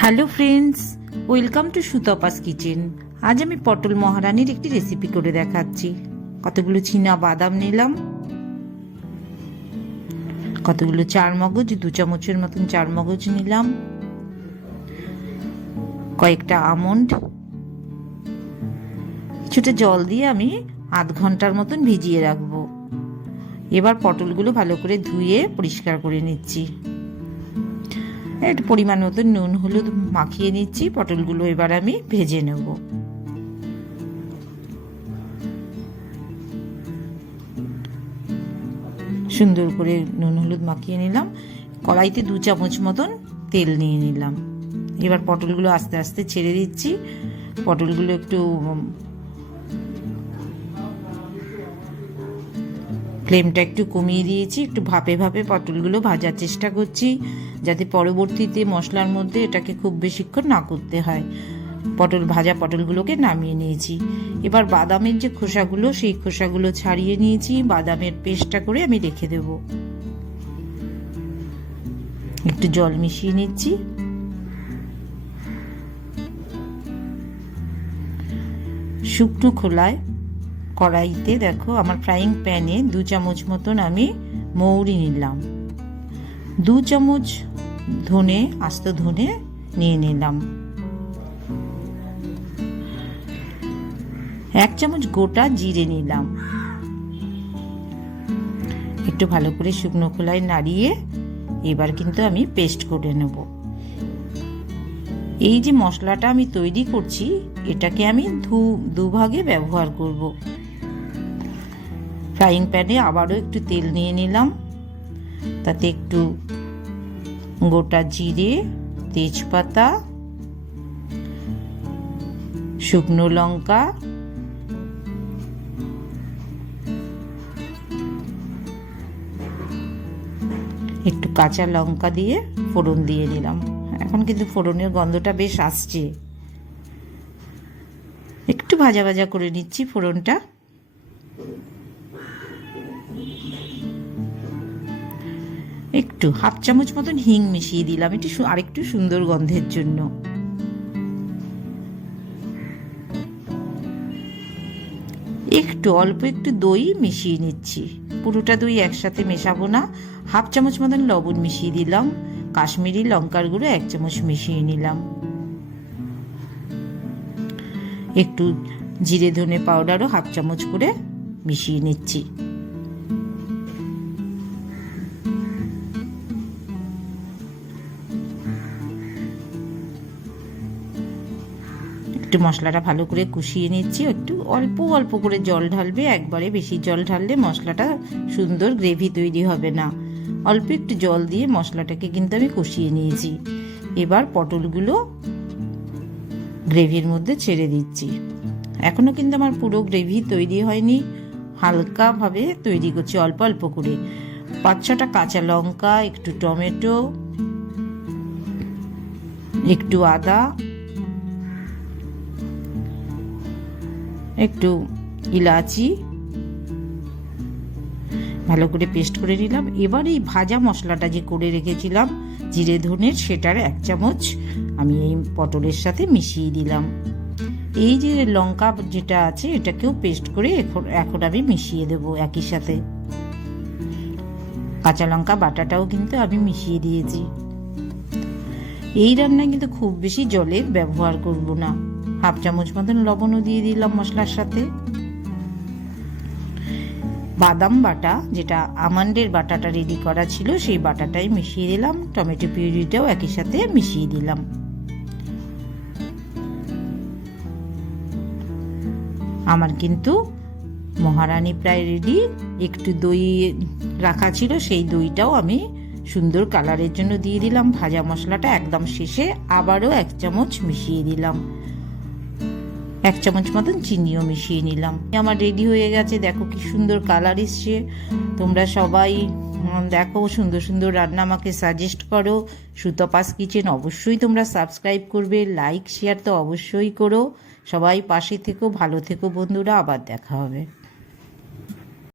Hello friends, welcome to Sutapa's kitchen. আজ আমি পটল মহারানীর একটি রেসিপি করে দেখাচ্ছি। কতগুলো চীনা বাদাম নিলাম, কতগুলো চারমগজ, 2 চামচের মতন চারমগজ নিলাম, কয়েকটা আমন্ড, কিছুটা জল দিয়ে আমি আধ ঘন্টার মতন ভিজিয়ে রাখবো। এবার পটলগুলো ভালো করে ধুয়ে পরিষ্কার করে নিচ্ছি। একটু পরিমাণ মতো নুন হলুদ মাখিয়ে নিচ্ছি। পটলগুলো এবার আমি ভেজে নেব। সুন্দর করে নুন হলুদ মাখিয়ে নিলাম। কড়াইতে 2 চামচ মতন তেল নিয়ে নিলাম। এবার পটলগুলো আস্তে আস্তে ছেড়ে দিচ্ছি। পটলগুলো একটু ফ্লেমটা একটু কমিয়ে দিয়েছি। একটু ভাপে ভাপে পটলগুলো ভাজার চেষ্টা করছি, যাতে পরবর্তীতে মশলার মধ্যে এটাকে খুব বেশিক্ষণ না করতে হয়। পটলগুলোকে নামিয়ে নিয়েছি। এবার বাদামের যে খোসাগুলো, সেই খোসাগুলো ছাড়িয়ে নিয়েছি। বাদামের পেস্টটা করে আমি রেখে দেব। একটু জল মিশিয়ে নিচ্ছি। শুকনো খোলায় কড়াইতে দেখো আমার ফ্রাইং প্যানে 2 চামচ মতন আমি মৌরি নিলাম, 2 চামচ ধনে, আস্ত ধনে নিয়ে নিলাম, 1 চামচ গোটা জিরে নিলাম। একটু ভালো করে শুকনো খোলায় নাড়িয়ে এবার কিন্তু আমি পেস্ট করে নেব। এই যে মশলাটা আমি তৈরি করছি, এটাকে আমি দুভাগে ব্যবহার করব। ফ্রাইং প্যানে আবারও একটু তেল নিয়ে নিলাম, তাতে একটু গোটা জিরে, তেজপাতা, শুকনো লঙ্কা, একটু কাঁচা লঙ্কা দিয়ে ফোড়ন দিয়ে নিলাম। এখন কিন্তু ফোড়নের গন্ধটা বেশ আসছে। একটু ভাজা ভাজা করে নিচ্ছি ফোড়নটা। একটু 1/2 চামচ মতন হিং মিশিয়ে দিলাম, একটু আরেকটু সুন্দর গন্ধের জন্য। একটু অল্প একটু দই মিশিয়ে নিচ্ছি। পুরোটা দই একসাথে মেশাবো না। 1/2 চামচ মতন লবণ মিশিয়ে দিলাম। কাশ্মীরি লঙ্কার গুঁড়ো 1 চামচ মিশিয়ে নিলাম। একটু জিরে ধনে পাউডারও 1/2 চামচ করে মিশিয়ে নিচ্ছি। একটু মশলাটা ভালো করে কষিয়ে নিচ্ছি। একটু অল্প অল্প করে জল ঢালবে, একবারে বেশি জল ঢাললে মশলাটা সুন্দর গ্রেভি তৈরি হবে না। অল্প একটু জল দিয়ে মশলাটাকে কিন্তু আমি কষিয়ে নিয়েছি। এবার পটলগুলো গ্রেভির মধ্যে ছেড়ে দিচ্ছি। এখনো কিন্তু আমার পুরো গ্রেভি তৈরি হয়নি, হালকা ভাবে তৈরি করছি, অল্প অল্প করে। 5-6টা কাঁচা লঙ্কা, একটু টমেটো, একটু আদা, একটু ইলাচি ভালো করে পেস্ট করে নিলাম। এবার এই ভাজা মশলাটা যে করে রেখেছিলাম জিরে ধনের, সেটার 1 চামচ আমি এই পটলের সাথে মিশিয়ে দিলাম। এই যে লঙ্কা যেটা আছে এটাকেও পেস্ট করে এখন আমি মিশিয়ে দেব একই সাথে। কাঁচা লঙ্কা বাটাটাও কিন্তু আমি মিশিয়ে দিয়েছি। এই রান্নায় কিন্তু খুব বেশি জলের ব্যবহার করব না। 1/2 চামচ মতন লবণও দিয়ে দিলাম মশলার সাথে। বাদাম বাটা, যেটা আমন্ডের বাটাটা রেডি করা ছিল, সেই বাটাটাই মিশিয়ে দিলাম। টমেটো পিউরিটাও একই সাথে মিশিয়ে দিলাম। আমার কিন্তু মহারানী প্রায় রেডি। একটু দই রাখা ছিল, সেই দইটাও আমি সুন্দর কালারের জন্য দিয়ে দিলাম। ভাজা মশলাটা একদম শেষে আবারও 1 চামচ মিশিয়ে দিলাম। 1 চামচ মতন চিনিও মিশিয়ে নিলাম। আমার রেডি হয়ে গেছে। দেখো কি সুন্দর কালার এসছে। তোমরা সবাই দেখো সুন্দর সুন্দর রান্না আমাকে সাজেস্ট করো। সুতপাস কিচেন অবশ্যই তোমরা সাবস্ক্রাইব করবে, লাইক শেয়ার তো অবশ্যই করো। সবাই পাশে থেকো, ভালো থেকো বন্ধুরা। আবার দেখা হবে।